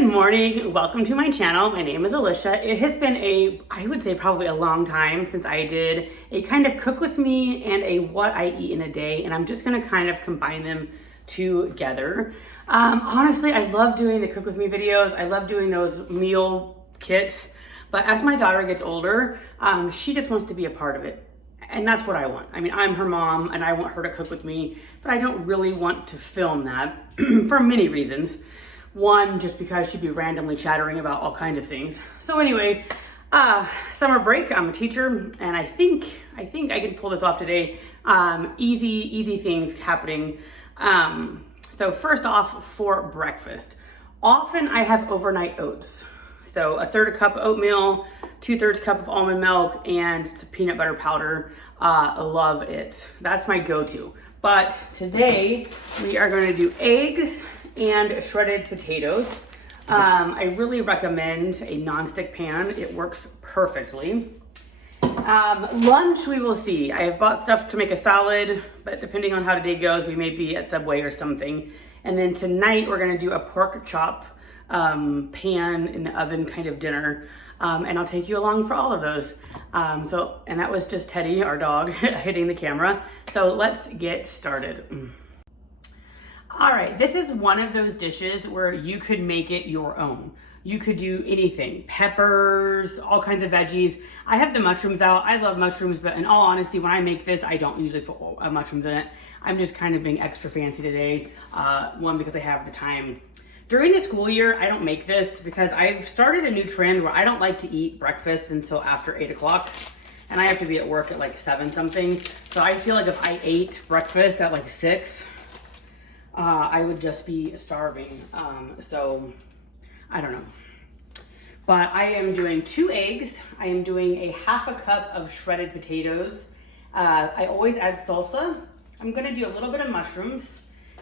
Good morning, welcome to my channel. My name is Alicia. It has been I would say probably a long time since I did a kind of cook with me and a what I eat in a day, and I'm just gonna kind of combine them together. Honestly, I love doing the cook with me videos. I love doing those meal kits, but as my daughter gets older, she just wants to be a part of it. And that's what I want. I mean, I'm her mom and I want her to cook with me, but I don't really want to film that for many reasons. One, just because she'd be randomly chattering about all kinds of things. So anyway, summer break, I'm a teacher, and I think I can pull this off today. Easy things happening. So first off, for breakfast, often I have overnight oats. So a third cup of oatmeal, 2/3 cup of almond milk, and some peanut butter powder. I love it. That's my go-to. But today we are going to do eggs and shredded potatoes. I really recommend a nonstick pan. It works perfectly. Lunch, we will see. I have bought stuff to make a salad, but depending on how today goes, we may be at Subway or something. And then tonight we're gonna do a pork chop pan in the oven kind of dinner. And I'll take you along for all of those. And that was just Teddy, our dog, hitting the camera. So let's get started. All right, this is one of those dishes where you could make it your own. You could do anything, peppers, all kinds of veggies. I have the mushrooms out. I love mushrooms, but in all honesty, when I make this, I don't usually put mushrooms in it. I'm just kind of being extra fancy today. One, because I have the time. During the school year, I don't make this because I've started a new trend where I don't like to eat breakfast until after 8 o'clock. And I have to be at work at like 7 something. So I feel like if I ate breakfast at like 6, I would just be starving. So I don't know. But I am doing 2 eggs. I am doing a 1/2 cup of shredded potatoes. I always add salsa. I'm gonna do a little bit of mushrooms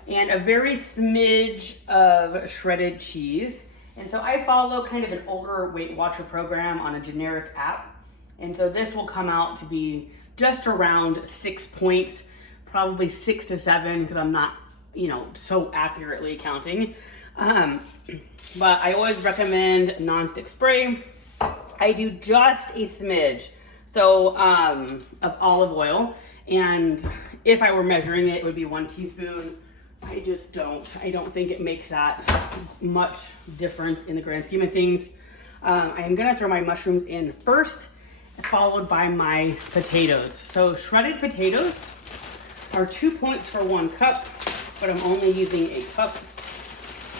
and a very smidge of shredded cheese. And so I follow kind of an older Weight Watcher program on a generic app. And so this will come out to be just around 6 points, probably 6 to 7, because I'm not, so accurately counting. But I always recommend nonstick spray. I do just a smidge, so of olive oil. And if I were measuring it, it would be 1 teaspoon. I just don't. I don't think it makes that much difference in the grand scheme of things. I am gonna throw my mushrooms in first, followed by my potatoes. So shredded potatoes are 2 points for 1 cup. But I'm only using a cup.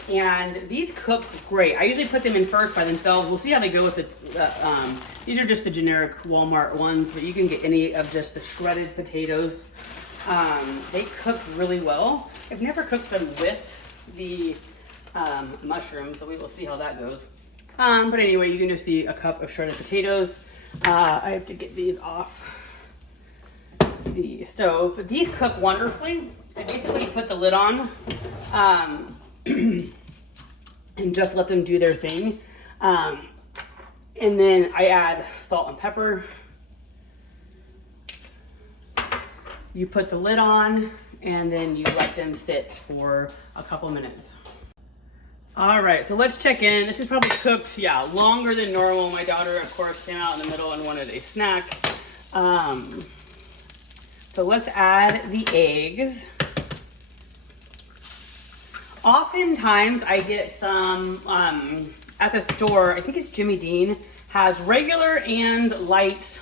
And these cook great. I usually put them in first by themselves. We'll see how they go with it. These are just the generic Walmart ones, but you can get any of just the shredded potatoes. They cook really well. I've never cooked them with the mushrooms, so we will see how that goes. But anyway, you can just see a cup of shredded potatoes. I have to get these off the stove, but these cook wonderfully. I basically put the lid on and just let them do their thing. And then I add salt and pepper. You put the lid on and then you let them sit for a couple minutes. All right, so let's check in. This is probably cooked, longer than normal. My daughter, of course, came out in the middle and wanted a snack. So let's add the eggs. Oftentimes I get some at the store. I think it's Jimmy Dean has regular and light,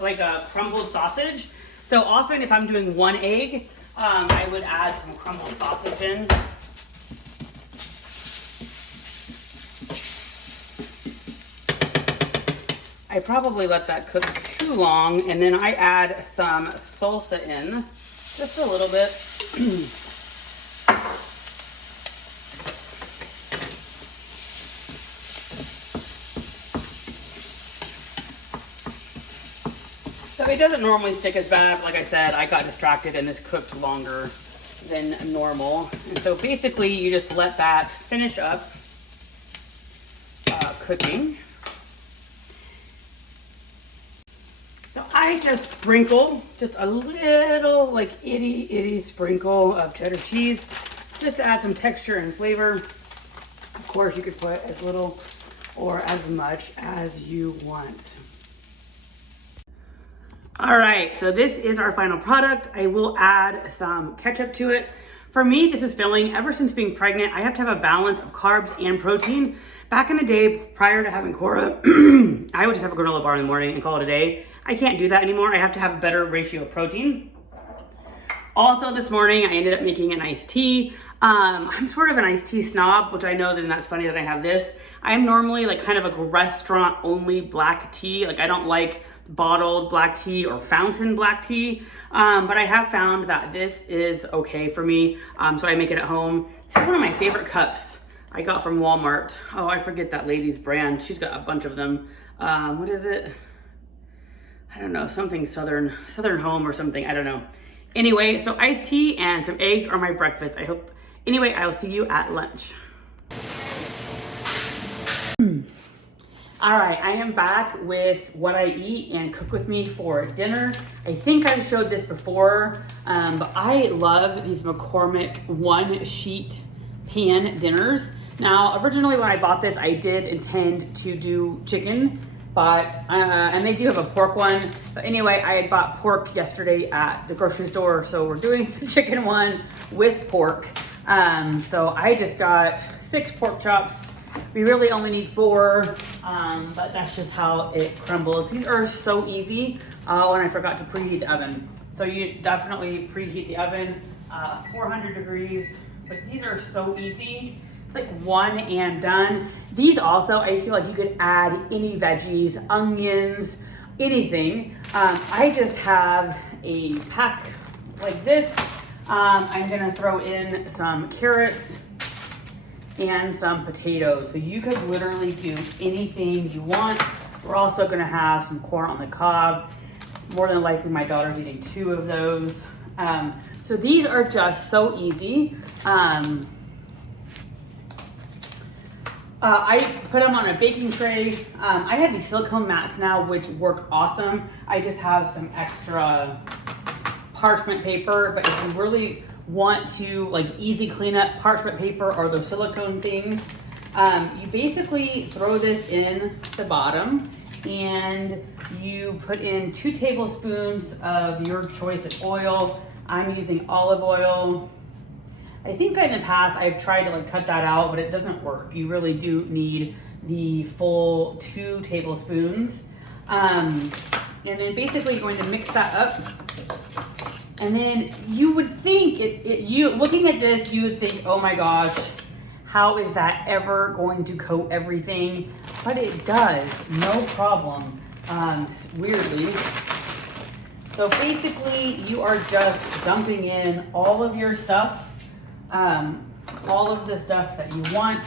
like a crumbled sausage. So often if I'm doing 1 egg, I would add some crumbled sausage in. I probably let that cook too long, and then I add some salsa in, just a little bit. So it doesn't normally stick as bad. Like I said, I got distracted and this cooked longer than normal. And so basically you just let that finish up cooking. So I just sprinkle just a little like itty sprinkle of cheddar cheese just to add some texture and flavor. course, you could put as little or as much as you want. All right, so this is our final product. I will add some ketchup to it. For me, this is filling. Ever since being pregnant, I have to have a balance of carbs and protein. Back in the day, prior to having Cora, I would just have a granola bar in the morning and call it a day. I can't do that anymore. I have to have a better ratio of protein. Also this morning, I ended up making an iced tea. I'm sort of an iced tea snob, which I know that that's funny that I have this. I'm normally like kind of a restaurant only black tea. Like I don't like bottled black tea or fountain black tea. But I have found that this is okay for me. So I make it at home. This is one of my favorite cups I got from Walmart. Oh, I forget that lady's brand. She's got a bunch of them. What is it? I don't know, something Southern Home or something. I don't know. Anyway, so iced tea and some eggs are my breakfast. Anyway, I'll see you at lunch. All right, I am back with what I eat and cook with me for dinner. I think I showed this before, but I love these McCormick one sheet pan dinners. Now, originally when I bought this, I did intend to do chicken, but, and they do have a pork one. But anyway, I had bought pork yesterday at the grocery store, so we're doing the chicken one with pork. So I just got 6 pork chops. We really only need 4, but that's just how it crumbles. These are so easy. Oh, and I forgot to preheat the oven. So you definitely preheat the oven, 400 degrees, but these are so easy. It's like one and done. These also, I feel like you could add any veggies, onions, anything. I just have a pack like this. I'm gonna throw in some carrots and some potatoes. So you could literally do anything you want. We're also gonna have some corn on the cob. More than likely my daughter's eating 2 of those. So these are just so easy. I put them on a baking tray. I have these silicone mats now, which work awesome. I just have some extra parchment paper, but if you really want to like easy clean up parchment paper or those silicone things, you basically throw this in the bottom and you put in 2 tablespoons of your choice of oil. I'm using olive oil. I think in the past I've tried to like cut that out, but it doesn't work. You really do need the full 2 tablespoons. And then basically you're going to mix that up. And then you would think, looking at this, you would think, oh my gosh, how is that ever going to coat everything? But it does, no problem, weirdly. So basically you are just dumping in all of your stuff. All of the stuff that you want.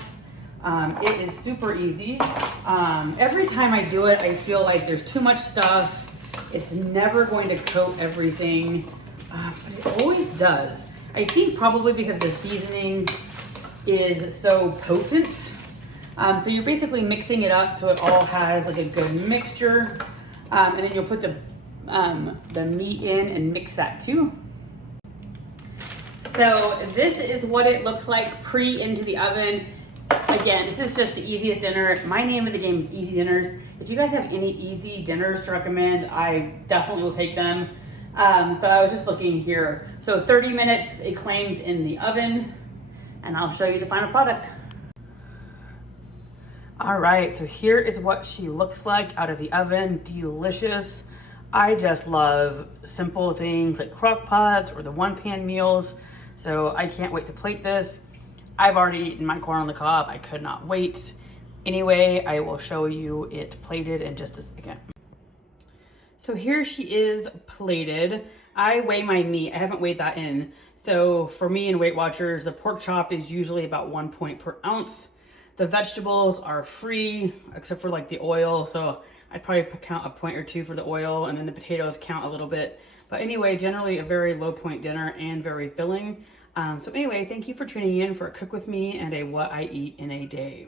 It is super easy. Every time I do it, I feel like there's too much stuff. It's never going to coat everything, but it always does. I think probably because the seasoning is so potent. So you're basically mixing it up so it all has like a good mixture. And then you'll put the meat in and mix that too. So this is what it looks like into the oven. Again, this is just the easiest dinner. My name of the game is Easy Dinners. If you guys have any easy dinners to recommend, I definitely will take them. So I was just looking here. So 30 minutes it claims in the oven, and I'll show you the final product. All right, so here is what she looks like out of the oven. Delicious. I just love simple things like crock pots or the one-pan meals. So I can't wait to plate this. I've already eaten my corn on the cob. I could not wait. Anyway, I will show you it plated in just a second. So here she is plated. I weigh my meat. I haven't weighed that in. So for me and Weight Watchers, the pork chop is usually about 1 point per ounce. The vegetables are free, except for like the oil. So I'd probably count 1 point or 2 for the oil, and then the potatoes count a little bit. But anyway, generally a very low point dinner and very filling. So anyway, thank you for tuning in for a cook with me and a what I eat in a day.